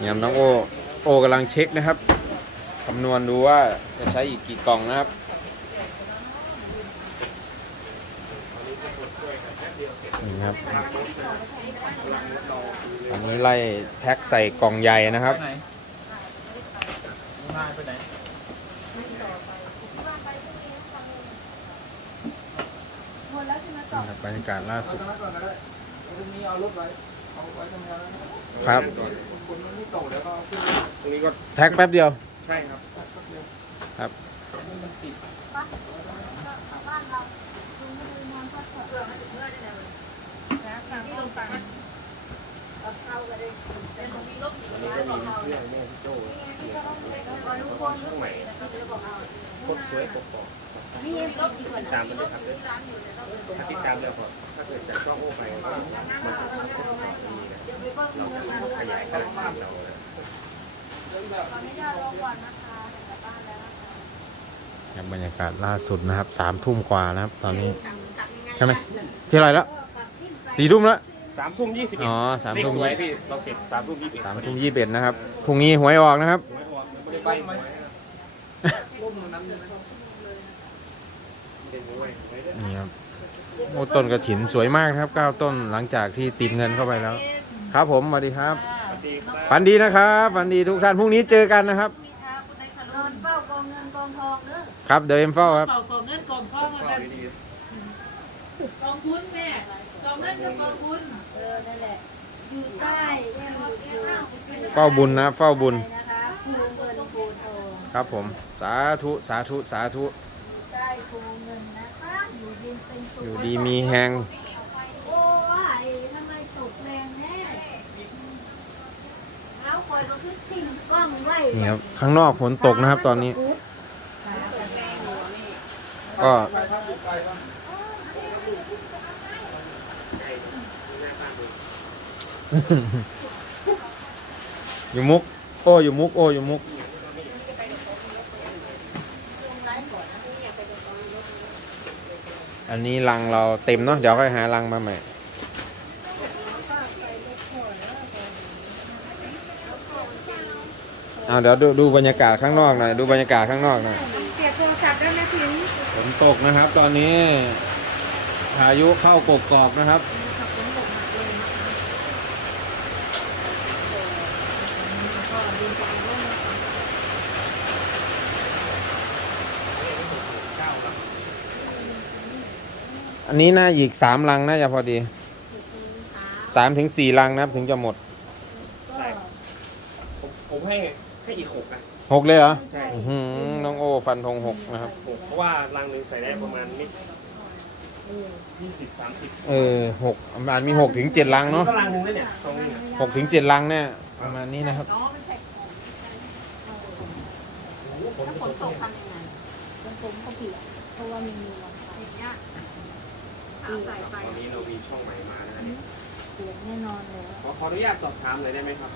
เนี่ยน้องโอโอกำลังเช็คนะครับคำนวณดูว่าจะใช้อีกกี่กล่องนะครับนี่ครับอันนี้ไล่แพ็คใส่กล่องใหญ่นะครับ ไปไหนงานไปไหนนี่ครับรรยากาศล่าสุดตรงนั้นนี้เอารถไว้ เอาไว้ทำงานแล้วครับ คนมันไม่โตแล้วก็ขึ้นตรงนี้ก็แท็กแป๊บเดียว ใช่ครับครับ มันติดอันนี้ก็มีเพื่อนแม่พี่โจ้ ช่องใหม่โคตรสวยปกปอกติดตามมันด้วยครับด้วยถ้าติดตามแล้วก็ถ้าเกิดจากช่องโอ้ไปก็มันจะมีนะเราขยายการทำเราครับบรรยากาศล่าสุดนะครับสามทุ่มกว่านะครับ ตอนนี้ใช่ไหมที่ไรแล้วสี่ทุ่มแล้วสามทุ่มยี่สิบอ๋อสามทุ่มสวยพี่เราเสร็จสามทุ่มยี่สิบสามทุ่มยี่สิบนะครับพรุ่งนี้หวยออกนะครับ ไม่ออกไม่ได้ไปไหมร่มตรงนั้นเลยเด่นด้วยไม่ได้นี่ครับโอ้ต้นกระถินสวยมากนะครับเก้าต้นหลังจากที่ติดเงินเข้าไปแล้ว ครับผมสวัสดีครับสวัสดีครับฝันดีนะครับฝันดีทุกท่านพรุ่งนี้เจอกันนะครับนอนเฝ้ากองเงินกองทองเด้อครับเดี๋ยวเอ็มเฝ้าครับเป่ากองเงินกองทองแล้วก็กันดีกองทุนแม่กองเงินกับกองทุนเออนั่นแหละอยู่ใต้แย่อยู่อยู่เฝ้าบุญนะเฝ้าบุญ นะคะภูเงินภูทอง ครับผมสาธุสาธุสาธุอยู่ใต้ภูเงินนะคะอยู่เย็นเป็นสุขอยู่ดีมีแหงโอ้ยทำไมตกแรงแน่เอาคอยมาขึ้นทิ้งกล้องไว้นี่ครับข้างนอกฝนตกนะครับตอนนี้ ก็อยู่มุก โอ้อยู่มุกโอ้อยู่มุก อันนี้รังเราเต็มเนาะเดี๋ยวค่อยหารังมาใหม่เอาเดี๋ยวดูดูบรรยากาศข้างนอกหน่อยดูบรรยากาศข้างนอกหน่อยเสียโทรศัพท์ได้ไหมพิมฝนตกนะครับ ตอนนี้พายุเข้ากกอกนะครับ อันนี้น่าอีกสามลังน่าจะพอดีสามถึงสี่ลังนะครับ ถึงจะหมดใช่ ผมผมให้ให้อีกหกนะหกเลยเหรอใช่อื้อหือน้องโอฟันธงหกนะครับ หกเพราะว่ารังหนึ่งใส่ได้ประมาณนิดยี่สิบสามสิบเออหกประมาณมีหกถึงเจ็ดลังเนาะก็รังหนึ่งแล้วเนี่ยตรงนี้นะหกถึงเจ็ดลังเนี่ยประมาณนี้นะครับถ้าฝนตกทำยังไงฝนตกก็เปียกเพราะว่ามันมีลมพัดเนี่ยเอา ใส่ไปตอนนี้เรามีช่องใหม่มานะฮะเนี่ยเปียกแน่นอนเลยขอขออนุญาตสอบถามเลยได้ไหมครับ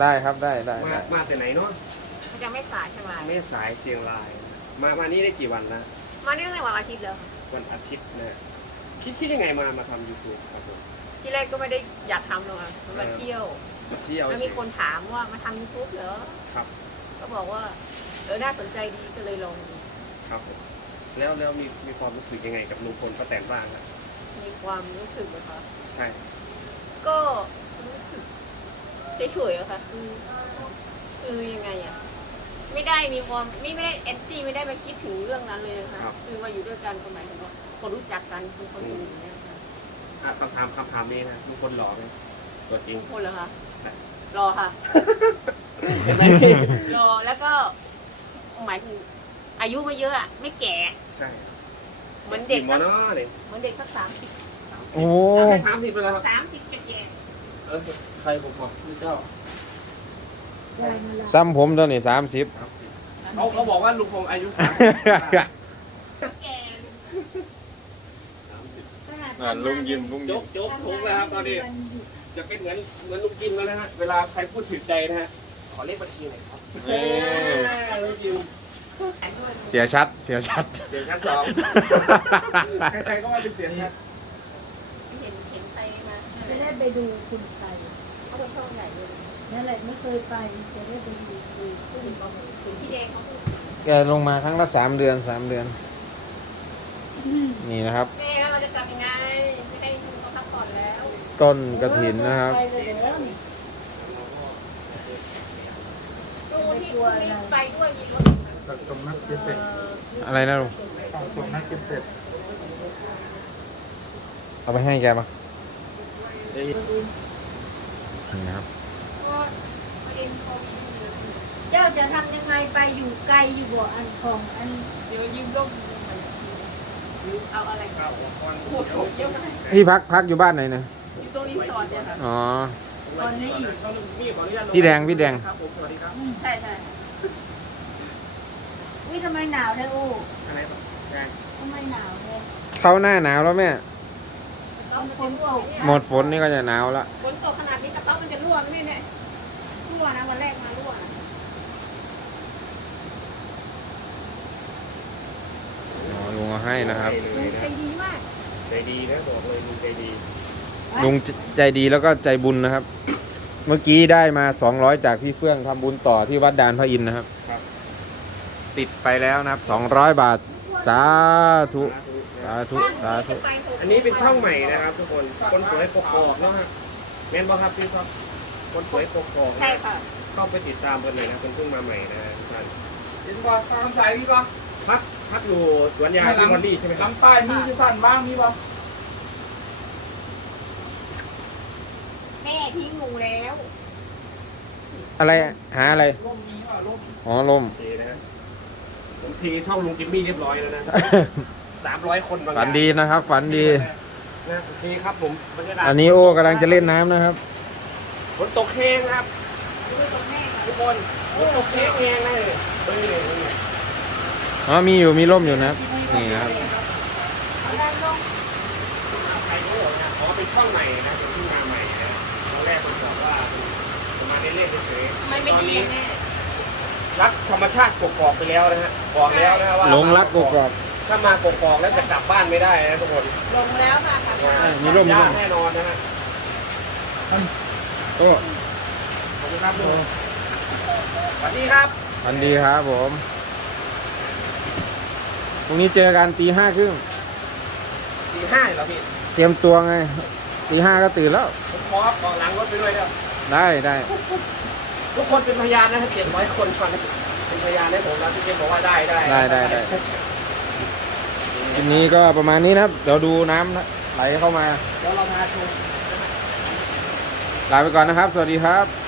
ได้ครับได้ได้มาได้มาแต่ไหนเนาะมันจะไม่สายใช่ไหมแม่สายเชียงราย มามานี่ได้กี่วันแล้วมาได้ตั้งแต่วันอาทิตย์แล้ววันอาทิตย์นะฮะคิดคิดยังไงมามาทำยูทูบครับผมที่แรกก็ไม่ได้อยากทำหรอกค่ะมาเที่ยว มาเที่ยวแล้วมีคนถามว่ามาทำยูทูบเหรอ ครับก็บอกว่าเออน่าสนใจดีก็เลยลองดูครับผม แล้วแล้วมีมีความรู้สึกยังไงกับลุงพลป้าแตนบ้างครับมีความรู้สึกนะคะ ใช่ก็รู้สึกเฉยๆอะค่ะคือคือยังไงอะไม่ได้มีความไม่ไม่ได้แอนตี้ไม่ได้มาคิดถึงเรื่องนั้นเลยนะคะคือมาอยู่ด้วยกันก็หมายถึงว่าคนรู้จักกันคือคนอื่นอย่างเงี้ยค่ะอะคำถามคำถามนี้นะลุงพลหล่อไหมตัวจริงทุกคนเหรอคะใช่รอค่ะ รอแล้วก็หมายถึงอายุไม่เยอะอะไม่แก่ ใช่เหมือนเด็กมสัอกนอเลยเหมือนเด็กสักสามสิบโอ้แค่สามสิบไปแล้วครับ สามสิบจะแก่เออใครผมบอกพี่เจ้าซ้ำผมตัวนี้สามสิบ เขาเขาบอกว่าลุงพลอายุสามแก่อ่าลุงยิ้มลุงยยิ้มกยกถุงแล้วครับตอนนี้ จะเป็นเหมือนเหมือนลุงจิมแล้วนะฮะ เวลาใครพูดถึงใจนะฮะ ขอเลขบัญชีหน่อยครับเอ้ยลุงจิม เสียชัด เสียชัด เสียงชั้นสอง ใครๆก็ว่าเป็นเสียงชั้นเห็นเห็นไปมาจะได้ไปดูคุณชัยเขาก็ช่องใหญ่เลยเนั่นแหละไม่เคยไปจะได้ไปดูดูขึ้นพี่แดงเขาพูดแกลงมาครั้งละสามเดือนสามเดือน นี่นะครับ แม่แล้วเราจะกลับยังไงไม่ได้เขาพักผ่อนแล้ว ต้นกระถินนะครับ ไปเลยเด้อ นี่ดูที่คุณนี่ไปด้วยมีรถตัดสมนักเก็บเป็ดอะไรนะลุงตัดสมนักเก็บเป็ดเอาไปให้แกปะนี่นะครับก็ประเด็นโควิดเจ้าจะทำยังไงไปอยู่ไกลอยู่บ่อันของอันเดี๋ยวยืมร่มหรือเอาอะไรข้าวอุปกรณ์พูดถูกเยอะมากพี่พักพักอยู่บ้านไหนนะอยู่ตรงรีสอร์ทเนี่ยค่ะอ๋อ ตอนนี้มีขออนุญาตลพี่แดงพี่แดง ครับผมสวัสดีครับใช่ใช่วิทำไมหนาวเลยโอ้อะไรครับแดงทำไมหนาวเลยเข้าหน้าหนาวแล้วแม่ต้องฝนตกหมดฝนนี่ก็จะหนาวละฝนตกขนาดนี้กระต๊อบมันจะรั่วไหมเนี่ยรั่วนะวันแรกมารั่วอ๋อลุงเอาให้นะครับใจดีมากใจดีนะบอกเลยลุงใจดี ลุงใจดีแล้วก็ใจบุญนะครับ เมื่อกี้ได้มา200จากพี่เฟื่องทำบุญต่อที่วัดดานพระอินทร์นะครับครับติดไปแล้วนะครับ200บาท สาธุ สาธุ สาธุ อันนี้เป็นช่องใหม่นะครับทุกคน คนสวยกกอกเนาะฮะแม่นบ่ครับพี่ครับ คนสวยกกอกนะใช่ค่ะเข้าไปติดตามกันเลยนะเป็นเพิ่งมาใหม่นะทุกท่านเห็นบ่ฟังสายพี่บ่พักพักอยู่สวนยางที่วันดีใช่ไหมครับลำป้ายมีจะสั่นบ้างมีบ่ แม่ ทิ้งหนูแล้วอะไรหาอะไร ร่มมีบ่ร่มอ๋อลมดีนะฮะผมทีช่องลุงจิมมี่เรียบร้อยแล้วนะ สามร้อยคนบางฝันดีนะครับ ฝันดี นะโอเคครับผมบรรยากาศอันนี้โอ้กำลังจะเล่นน้ำนะครับ ฝนตกแห้งครับทุกคนฝนตกแห้งแห้งเลยเฮ้ยเลยเนี่ยอ๋อ มีอยู่ มีร่มอยู่นะครับ นี่นะครับใครรู้นะขอเป็นช่องใหม่นะเป็นที่มาใหม่นะ ตอนแรกผมบอกว่าผมมาเล่นๆเฉยๆไม่ไม่ตอนดีนี้แม่รักธรรมชาติกกอกไปแล้วนะฮะบอกแล้วนะว่าหลงรักกกอก ถ้ามากกอกแล้วจะกลับบ้านไม่ได้นะทุกคนลงแล้วค่ะค่ะมีร่มมีร่ม ยากแน่นอนนะฮะโอ้ขอบคุณครับลุงสวัสดีครับฝันดีครับผมพรุ่งนี้เจอกันตีห้าครึ่งสี่ห้าเหรอพี่เตรียมตัวไงตีห้าก็ตื่นแล้วผม ขอเกาะหลังรถไปด้วยแล้วได้ได้ทุกคนเป็นพยานนะครับเจ็ดร้อยคนฟังเป็นพยานให้ผมนะที่เจมบอกว่าได้ได้ได้ได้ได้ทีนี้ก็ประมาณนี้นะครับ เดี๋ยวดูน้ำนะไหลเข้ามา เดี๋ยวเรามาชมลาไปก่อนนะครับ สวัสดีครับ